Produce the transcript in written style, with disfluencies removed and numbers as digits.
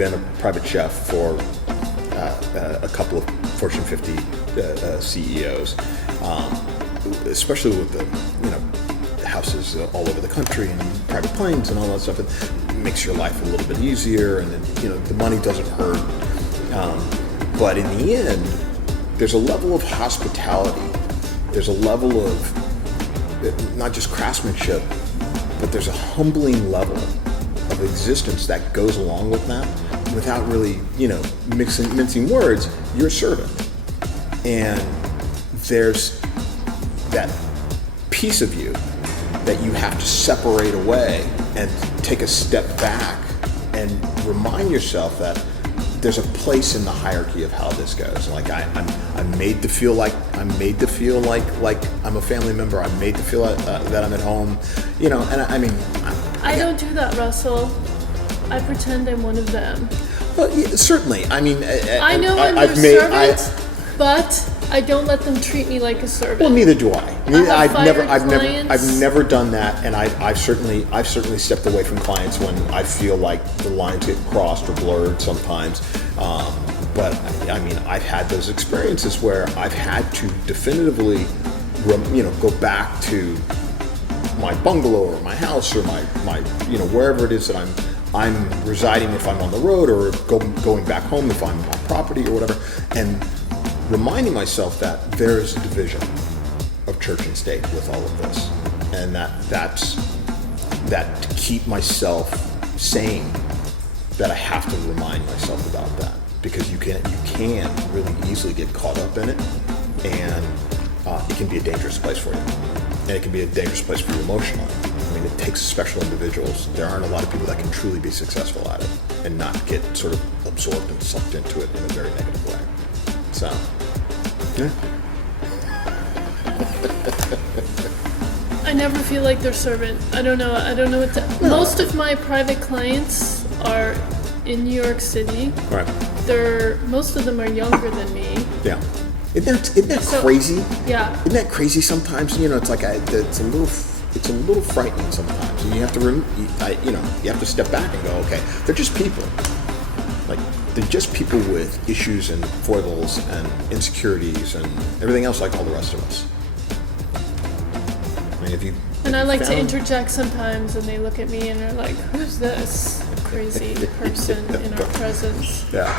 been a private chef for a couple of Fortune 50 CEOs, especially with the houses all over the country and private planes and all that stuff. It makes your life a little bit easier, and the money doesn't hurt. But in the end, there's a level of hospitality. There's a level of not just craftsmanship, but there's a humbling level of existence that goes along with that. Without really, mincing words, you're a servant. And there's that piece of you that you have to separate away and take a step back and remind yourself that there's a place in the hierarchy of how this goes. Like I'm made to feel like I'm a family member. I'm made to feel that I'm at home, and I don't do that, Russell. I pretend I'm one of them. Well, yeah, certainly. I mean, I know I'm their servant, but I don't let them treat me like a servant. Well, neither do I. I've never done that, and I've certainly stepped away from clients when I feel like the lines get crossed or blurred sometimes. But I mean, I've had those experiences where I've had to definitively, go back to my bungalow or my house or my wherever it is that I'm residing if I'm on the road, or going back home if I'm on property or whatever, and reminding myself that there is a division of church and state with all of this, and that's to keep myself sane, that I have to remind myself about that, because you can really easily get caught up in it, and it can be a dangerous place for you, and it can be a dangerous place for you emotionally. I mean, it takes special individuals. There aren't a lot of people that can truly be successful at it and not get sort of absorbed and sucked into it in a very negative way. So, yeah. I never feel like their servant. I don't know what to... No. Most of my private clients are in New York City. Right. Most of them are younger than me. Yeah. Isn't that crazy? Yeah. Isn't that crazy sometimes? It's like it's a little frightening sometimes, and you have to you have to step back and go, okay, they're just people. Like, they're just people with issues and foibles and insecurities and everything else like all the rest of us. I mean, I like to interject sometimes, and they look at me and they're like, who's this crazy person in our presence? Yeah.